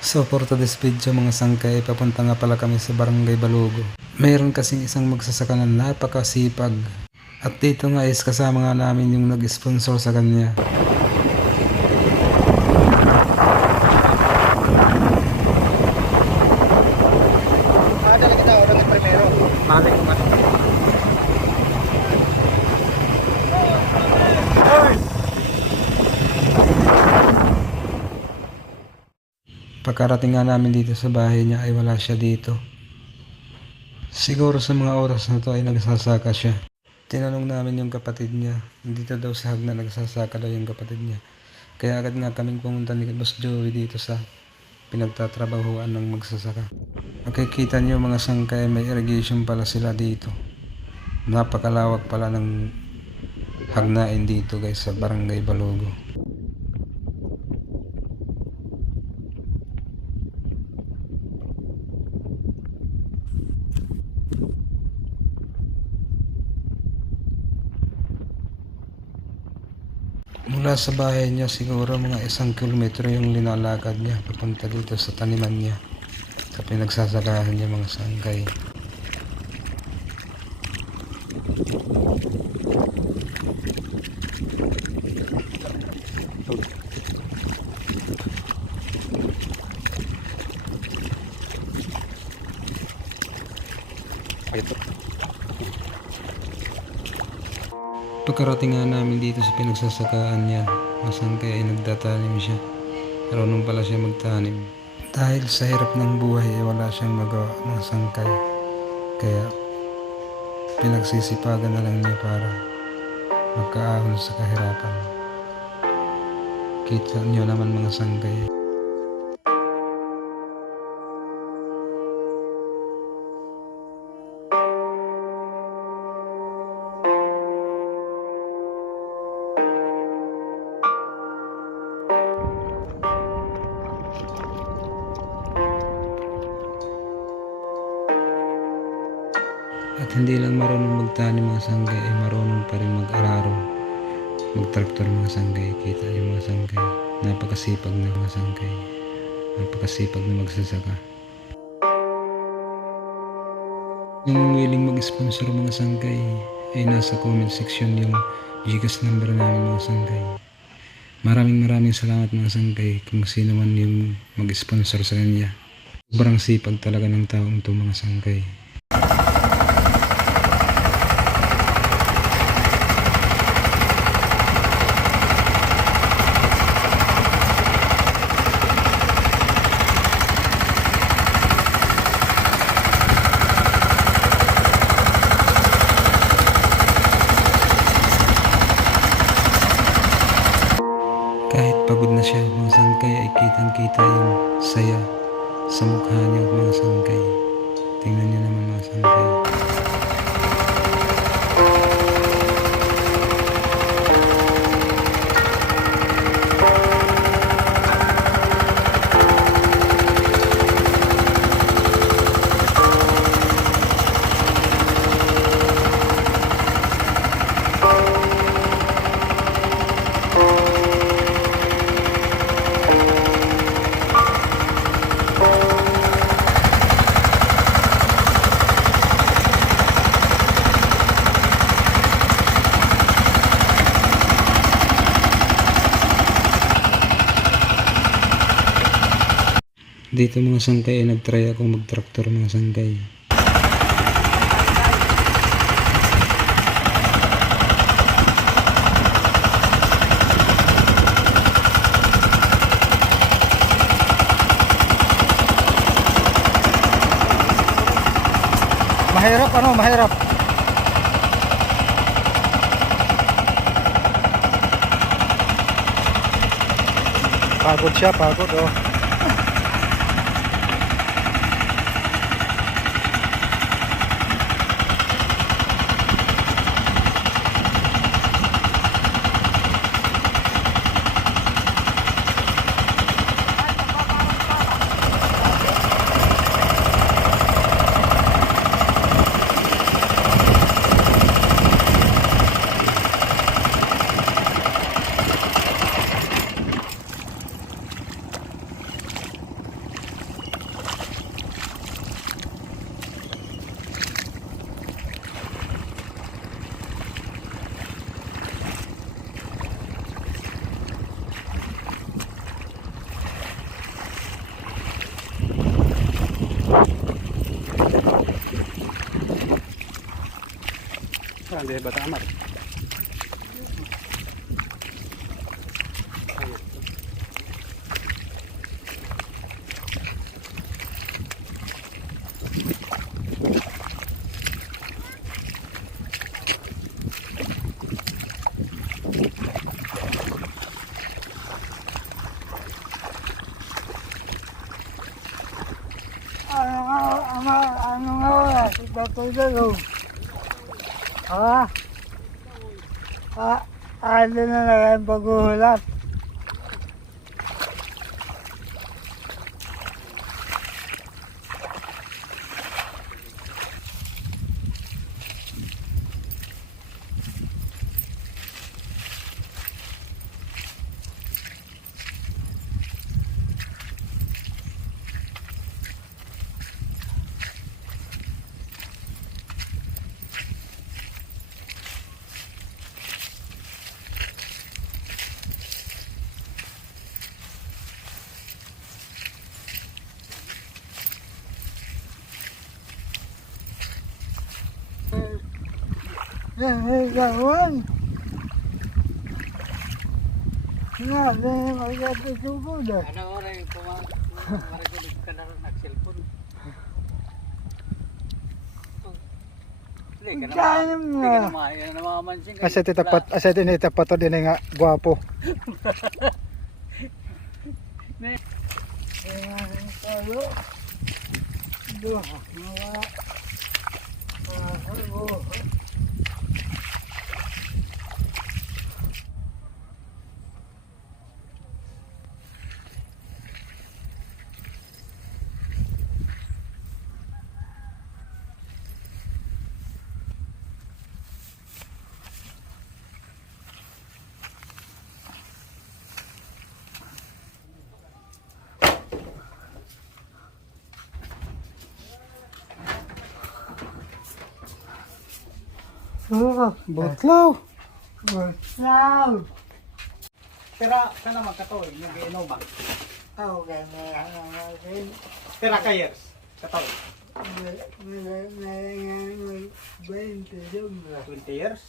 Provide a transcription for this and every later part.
So for today's video mga sangkay, papunta nga pala kami sa Barangay Balugo. Mayroon kasing isang magsasaka na napakasipag. At dito nga is kasama nga namin yung nag-sponsor sa kanya. Pagkarating nga namin dito sa bahay niya ay wala siya dito. Siguro sa mga oras na to ay nagsasaka siya. Tinanong namin yung kapatid niya. Dito daw sa Hagna nagsasaka daw yung kapatid niya. Kaya agad nga kaming pumunta ni Boss Joey dito sa pinagtatrabahuan ng magsasaka. Makikita niyo mga sangkay, may irrigation pala sila dito. Napakalawak pala ng hagnain dito guys sa Barangay Balugo. Mula sa bahay niya siguro mga 1 kilometro yung linalakad niya papunta dito sa taniman niya sa pinagsasakahan niya mga sangkay. Pagkarating nga namin dito sa pinagsasakaan niya, masangkay ay nagtatanim siya. Marunong pala siya magtanim. Dahil sa hirap ng buhay ay wala siyang magawa mga sangkay. Kaya pinagsisipagan na lang niya para magkaahon sa kahirapan. Kita niyo naman mga sangkay. At hindi lang marunong magtanim mga sanggay, ay marunong pa rin mag-araro, magtraktor mga sanggay. Kita yung mga sanggay, napakasipag na mga sanggay, napakasipag na magsasaka. Yung willing mag-sponsor mga sanggay ay nasa comment section yung Gcash number namin mga sanggay. Maraming salamat mga sanggay kung sino man yung mag-sponsor sa kanya. Sobrang sipag talaga ng taong ito mga sanggay. Kahit pagod na siya mga sangkay ay kitang-kita yung saya sa mukha niya mga sangkay. Tingnan niyo naman mga sangkay. Dito mga sangkay ay nagtry akong mag-traktor mga sangkay. Mahirap ano, mahirap. Pagod siya, pagod oh. Saan di ba tama? Ano nga wala? Tutulog. Ah, ano na lang paghuhulat. Gawan. Nga, dahil magkatutubod ah. Ano oras yung maragulog ka na rin nag-cellphone? Hindi ka na Kayang hindi ka na makamansin ka. Asa tinitapat to din nga gwapo. Tayo. Doon, mga Butlaw. Butlaw. Tira ka naman katoy, nag-inom ba? Ako ganyan natin. Tira ka years, katoy. Malangan 20 yung 20 years?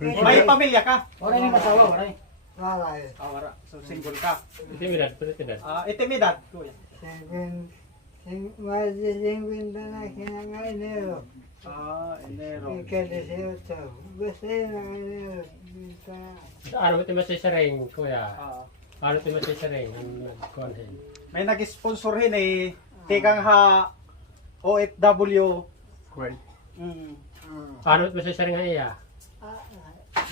May May pamilya ka? Wala yung asawa, wala yung. Walay. Wala. So single ka? Intimidad, intimidad. Itimidad, kuya. Magsisinggwinta na kinangainero. Enero. Ika-18. Basta yun ang Enero. Ano ito masay sa ring, kuya? Ah, Ano ito masay sa ring? Ang nag-conhen. may nag-sponsor hin eh. Tikang ha OFW. Well, Mm. Ano ito masay sa ring iya?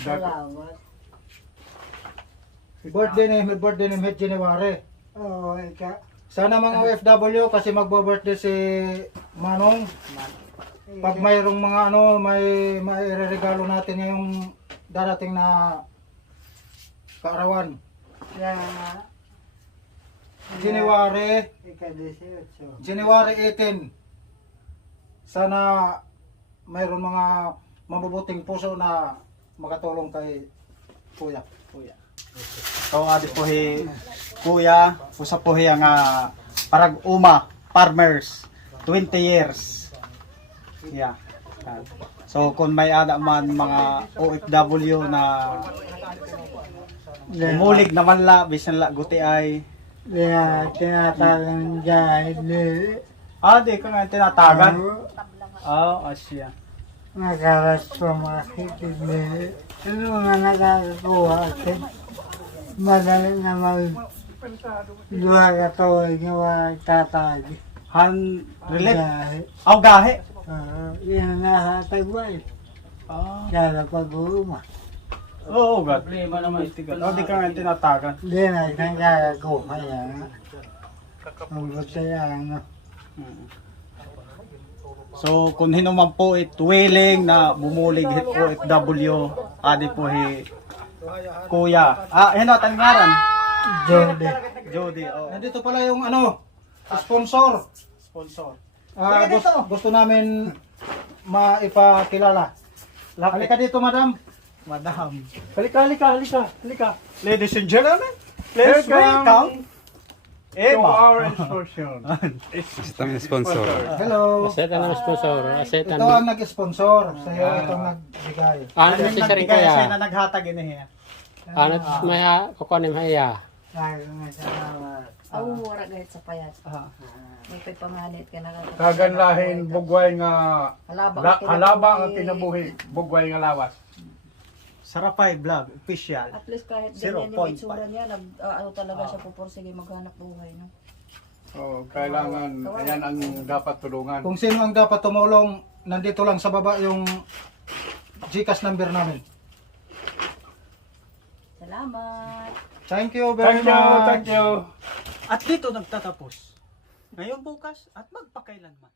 Salamat. may birthday ni Med January. Oo, ika. Sana mga OFW kasi magbo-birthday si Manong. Pag mayroong mga may maireregalo natin ngayong darating na kaarawan. Kaya, January, ika-18. January 18. Sana mayroong mga mabubuting puso na makatulong kay Kuya. So adi po kuya, usa po nga parag uma farmers 20 years. Yeah. So kung may ada man mga OFW na umulig naman la bisan la guti ay Kaya, tinatalang dahil di ka nga tinatagan. Asya. nakaras pa makikid ni ano nga nakakakuha kasi madali na duha ka tuwag nga walang tatagi. Han relate Dahil, aw gahe. yun ang nahatag ba eh. Kaya pag-uuma. Oo, God. Problema naman istigat. Di ka nga tinatagan. Hindi na isang kakakuha yan. Mabuti yan. So kung hinuman po willing na bumulig hit OFW, adi po kuya. Hino tangaran. Jody. Jody. Nandito pala yung sponsor. Sponsor. Gusto namin maipakilala. Halika dito, madam. Madam. Halika. Ladies and gentlemen, let's welcome Emma. Isa kami sponsor. Hello. Aseta na sponsor. Aseta Ito ang nag-sponsor. Sa'yo itong nagbigay. Ano Yung si sir nagbigay siya kuya? na naghatag ini. Ano maya kukunin iya? Ay, mga salamat. Aw, wala kahit sa payat. May pay pamanit ka na. Kaganlahin bugway nga Halaba ang kinabuhi, bugway nga lawas. Sarapay Vlog official. At least kahit 0.5. ganyan yung itsura niya, ano talaga siya pupursige maghanap buhay, no? Oh, kailangan ayan ang dapat tulungan. Kung sino ang dapat tumulong, nandito lang sa baba yung GCash number namin. Salamat. Thank you very much. Thank you. At dito nagtatapos. Ngayon bukas at magpakailanman.